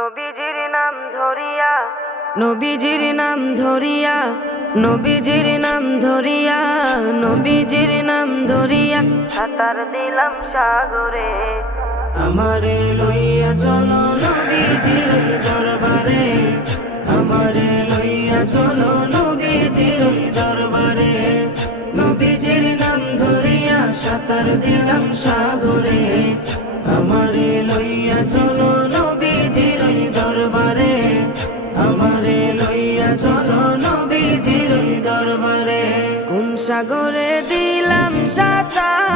নবীজির নাম ধরিয়া, নবীজির নাম ধরিয়া, নবীজির নাম ধরিয়া, নবীজির নাম ধরিয়া সাঁতার দিলাম সাগরে। আমারে লইয়া চলো নবীজির দরবারে, আমারে লইয়া চলো নবীজির দরবারে। নবীজির নাম ধরিয়া সাঁতার দিলাম সাগরে। আমারে লইয়া চলো নবীজির দরবারে, আমারে লইয়া চলো নবীজির দরবারে। কোন সাগরে দিলাম সাঁতার,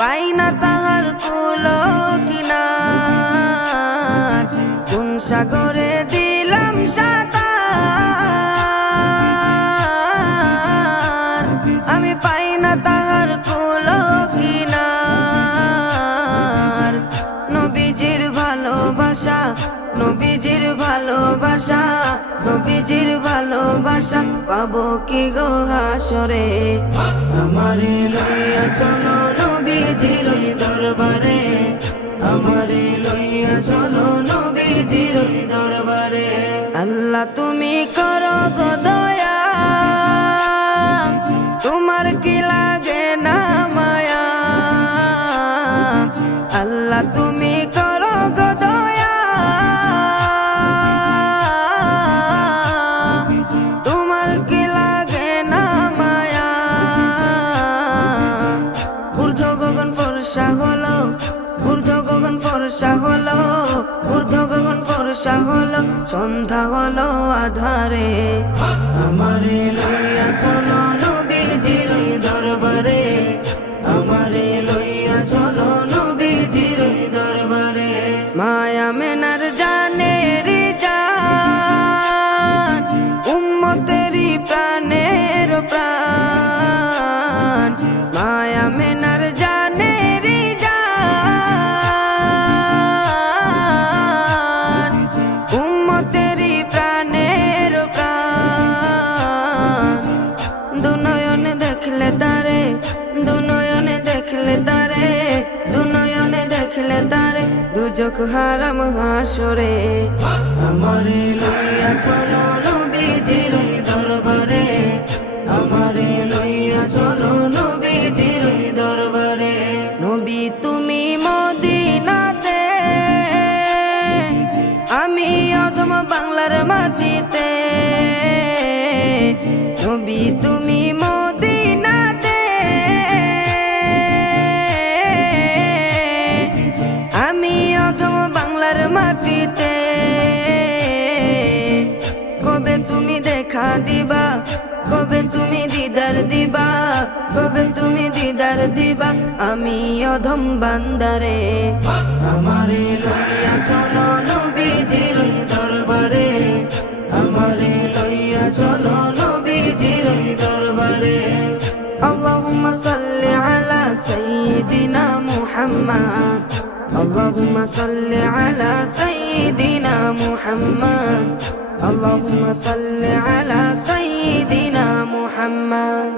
পাই না তাহার কুলো কিনার। কোন সাগরে দিলাম সাঁতার, আমি পাই না তাহার কুলো কিনার। নবীজির ভালোবাসা, নবীজির ভালোবাসা, নবীজির ভালোবাসা পাবো কি গো হাসরে। আমারে লইয়া চলো নবীজির দরবারে, আমারে লইয়া চলো নবীজির দরবারে। আল্লাহ তুমি করো গো দয়া, তোমার কি লাগে না মায়া। আল্লাহ তুমি করো গো দয়া, তোমার কি লাগে না মায়া। ঊর্ধ্ব গগন ফর্সা হলো, ঊর্ধ্ব গগন ফর্সা হলো, ঊর্ধ্ব গগন ফর্সা হলো, সন্ধ্যা হলো আধারে। আমারে লইয়া চলো নবীজির দরবারে, আমারে লইয়া চলো নবীজির দরবারে। মায়া মেনার জানের জান, উম্মতেরি প্রাণের প্রাণ। মায়া মেনার জানের জান, উম্মতেরি প্রাণের প্রাণ। দুনয়নে দেখলে তারে, দুনয়নে দেখলে তারে, দুনয়নে দেখলে তারে, দুজক হারাম হাসরে। আমারে লইয়া চলো নবীজির দরবারে, আমারে লইয়া চলো নবীজির দরবারে। নবী তুমি মদিনাতে, আমি অধম বাংলার মাটিতে। নবী তুমি মদিনাতে, আমি অধম বাংলার মাটিতে। কবে তুমি দেখা দিবা, কবে তুমি দিদার দিবা, কবে তুমি দিদার দিবা আমি অধম বান্দারে। আমারে লইয়া চলো নবীজির দরবারে, আমারে লইয়া চলো নবীজির দরবারে। আল্লাহুম্মা সাল্লি আলা সাইয়্যিদিনা মুহাম্মদ, আল্লাহুম্মা সাল্লি আলা সাইয়্যিদিনা মুহাম্মদ, আল্লাহুম্মা সাল্লি আলা সাইয়্যিদিনা মুহাম্মদ।